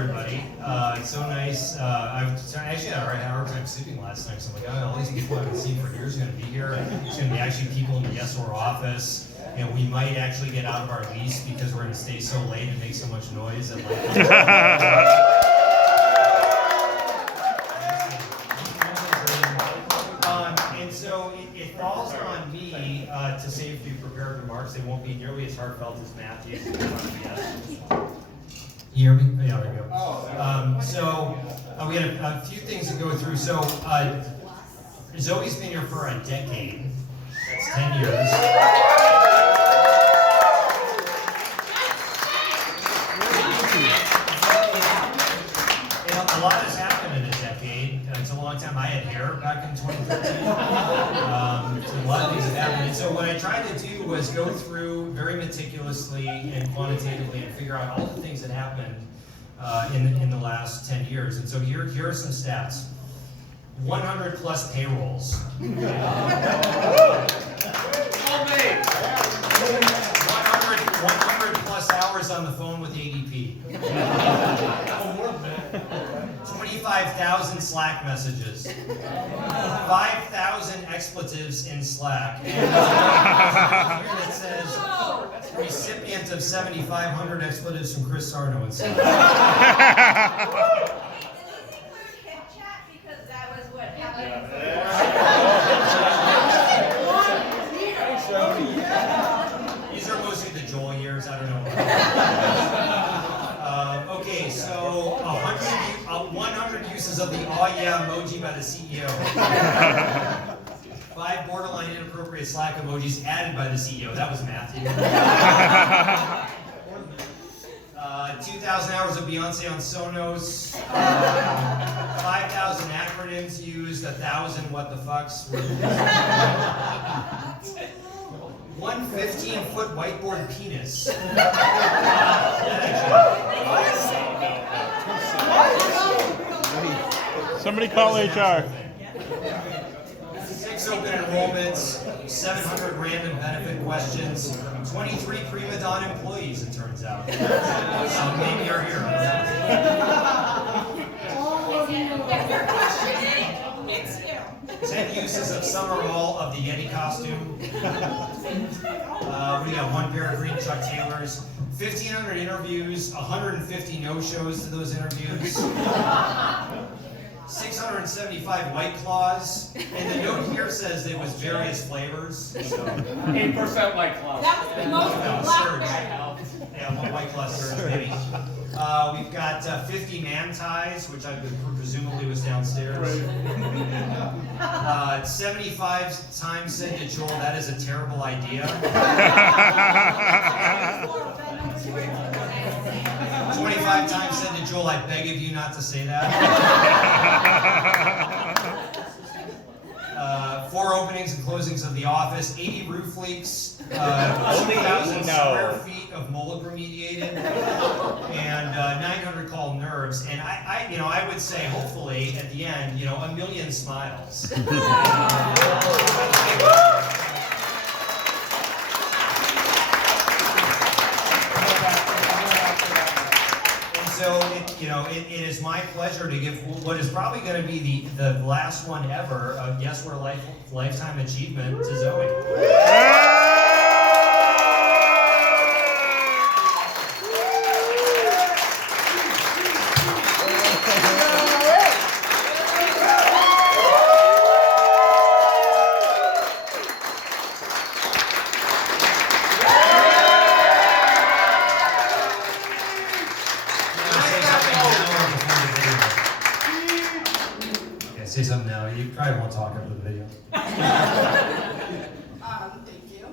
everybody. It's so nice. I actually had a hard time sleeping last night, so I'm like, all these people I haven't seen for years are going to be here. It's going to be actually people in the YesOr office. You know, we might actually get out of our lease because we're going to stay so late and make so much noise. And so it falls on me to say a few prepared remarks. They won't be nearly as heartfelt as Matthew's. You hear me? Yeah, there we go. So we had a few things to go through. So Zoe's been here for a decade. That's 10 years. A lot has happened in a decade. It's a long time. I had hair back in 2013. So a lot of things have happened. And so what I tried to do was go through very meticulously and quantitatively and figure out all the things that happened in the last 10 years. And so here are some stats. 100 plus payrolls. 100 plus hours on the phone with ADP. 25,000 Slack messages. 5,000 expletives in Slack. And here that says, recipient of 7,500 expletives from Chris Sarno in Slack. Because that was what happened. These are mostly the Joel years, I don't know. Okay, so 100 uses of the "aw yeah" emoji by the CEO. 5 borderline inappropriate Slack emojis added by the CEO. That was Matthew. 2,000 hours of Beyonce on Sonos. 5,000 acronyms used. 1,000 what the fucks were used. 1 15-foot whiteboard penis. Somebody call HR. 6 open enrollments, 700 random benefit questions, 23 prima donna employees, it turns out. Some maybe are here. It's you. 10 uses of Summer Hall of the Yeti costume. We got 1 pair of green Chuck Taylors. 1,500 interviews, 150 no-shows to those interviews. 675 White Claws, and the note here says it was various flavors. So. 8% White Claws. That was the most blackberry. Yeah, 1 White Claw surge, maybe. We've got 50 man ties, which I presumably was downstairs. 75 times said to Joel, "That is a terrible idea." 25 times said to Joel, "I beg of you not to say that." 4 openings and closings of the office, 80 roof leaks, 2,000 square feet of mold remediated, and 900 called nerves. And I would say, hopefully, at the end, 1 million smiles. So it is my pleasure to give what is probably going to be the last one ever of YesOr Lifetime Achievement to Zoe. Say something now. You probably won't talk after the video. Thank you.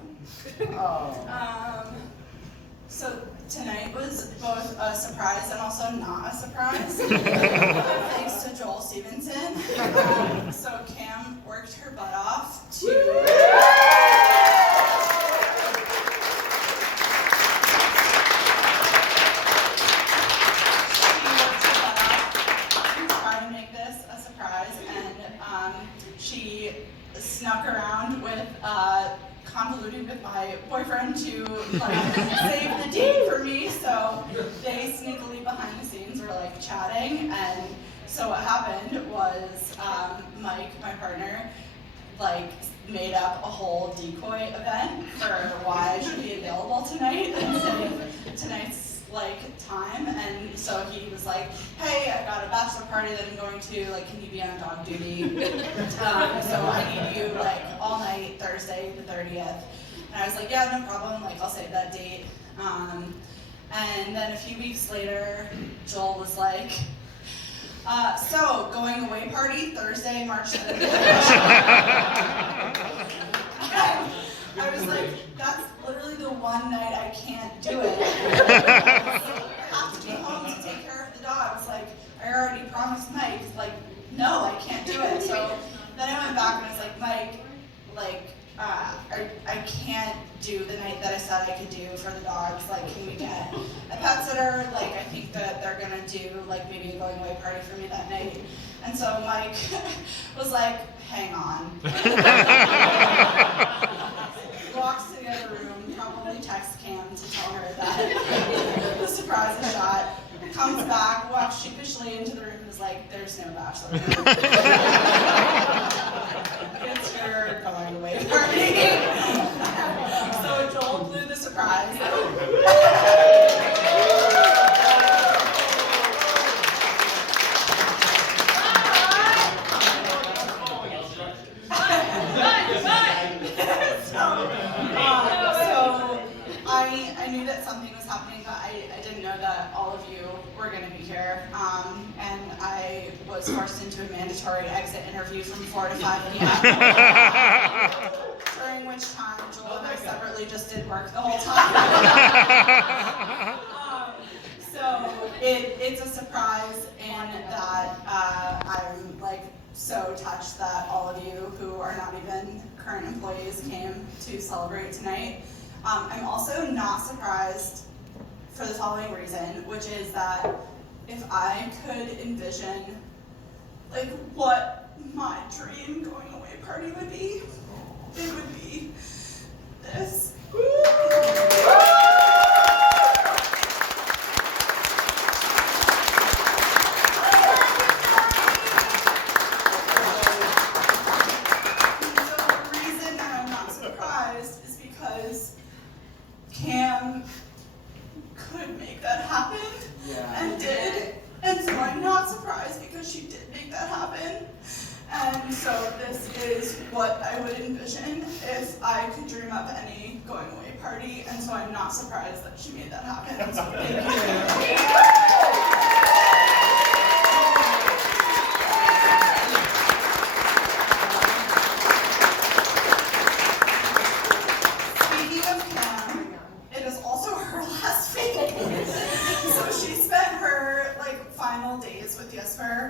So tonight was both a surprise and also not a surprise. Thanks to Joel Stevenson. So Cam worked her butt off to she snuck around with convoluted with my boyfriend to like save the date for me. So they sneakily behind the scenes were like chatting, and so what happened was Mike, my partner, like made up a whole decoy event for why I should be available tonight instead of tonight's like time. And so he was like, hey, I've got a bachelor party that I'm going to, like, can you be on dog duty? So I need you like all night Thursday the 30th. And I was like, yeah, no problem, like I'll save that date. And then a few weeks later, Joel was like, so, going away party, Thursday, March 3rd. I was like, that's literally the one night I can't do it. I have to be home to take care of the dogs. Like, I already promised Mike, like, no, I can't do it. So then I went back and I was like, Mike, like, I can't do the night that I said I could do for the dogs. Like, can we get a pet sitter? Like, I think that they're gonna do like maybe a going away party for me that night. And so Mike was like, hang on. Walks to the other room, probably texts Cam to tell her that the surprise is shot. Comes back, walks sheepishly into the room and is like, there's no bachelor. It's your going away party. So Joel blew the surprise. I knew that something was happening, but I didn't know that all of you were going to be here. And I was forced into a mandatory exit interview from 4 to 5 p.m. During which time Joel and I separately just did work the whole time. So it's a surprise, and that I'm like so touched that all of you who are not even current employees came to celebrate tonight. I'm also not surprised for the following reason, which is that if I could envision like what my dream going away party would be, it would be this. Cam could make that happen, and did, and so I'm not surprised because she did make that happen. And so this is what I would envision if I could dream up any going away party, and so I'm not surprised that she made that happen. So thank you.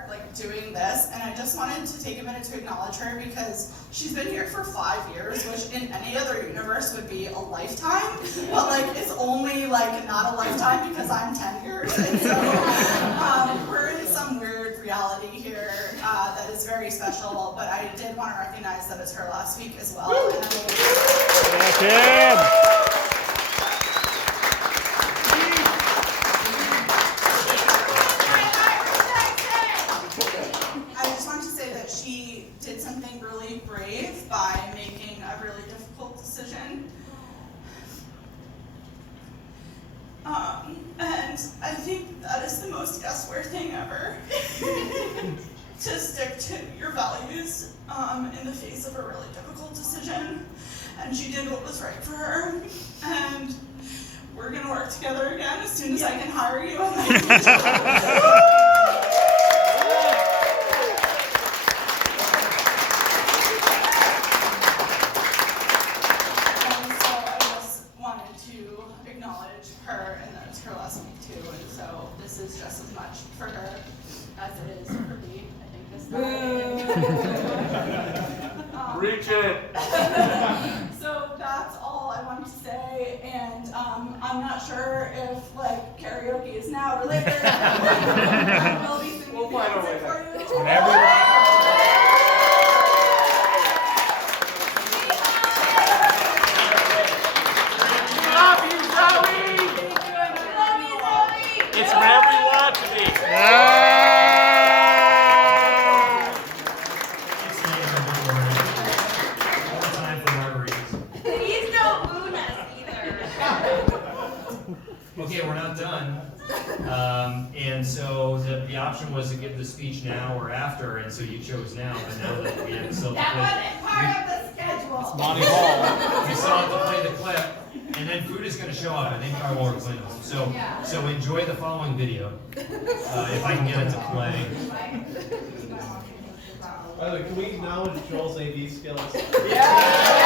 Like doing this, and I just wanted to take a minute to acknowledge her because she's been here for 5 years, which in any other universe would be a lifetime, but like it's only like not a lifetime because I'm 10 years, and so we're in some weird reality here that is very special, but I did want to recognize that it's her last week as well. Brave by making a really difficult decision. And I think that is the most guesswork thing ever. To stick to your values in the face of a really difficult decision. And she did what was right for her. And we're gonna work together again as soon as I can hire you on my is just as much for her as it is for me. I think this time. Reach it! So that's all I wanted to say, and I'm not sure if like karaoke is now or later. I will be singing Beyonce for you. Whenever. okay, we're not done. And so the option was to give the speech now or after, and so you chose now, but now that we have still to That play, wasn't part of the schedule. Monty Hall. we still have to play the clip, and then food is gonna show up, I think I will explain this. So enjoy the following video, if I can get it to play. By the way, can we acknowledge Joel's AV skills? Yeah.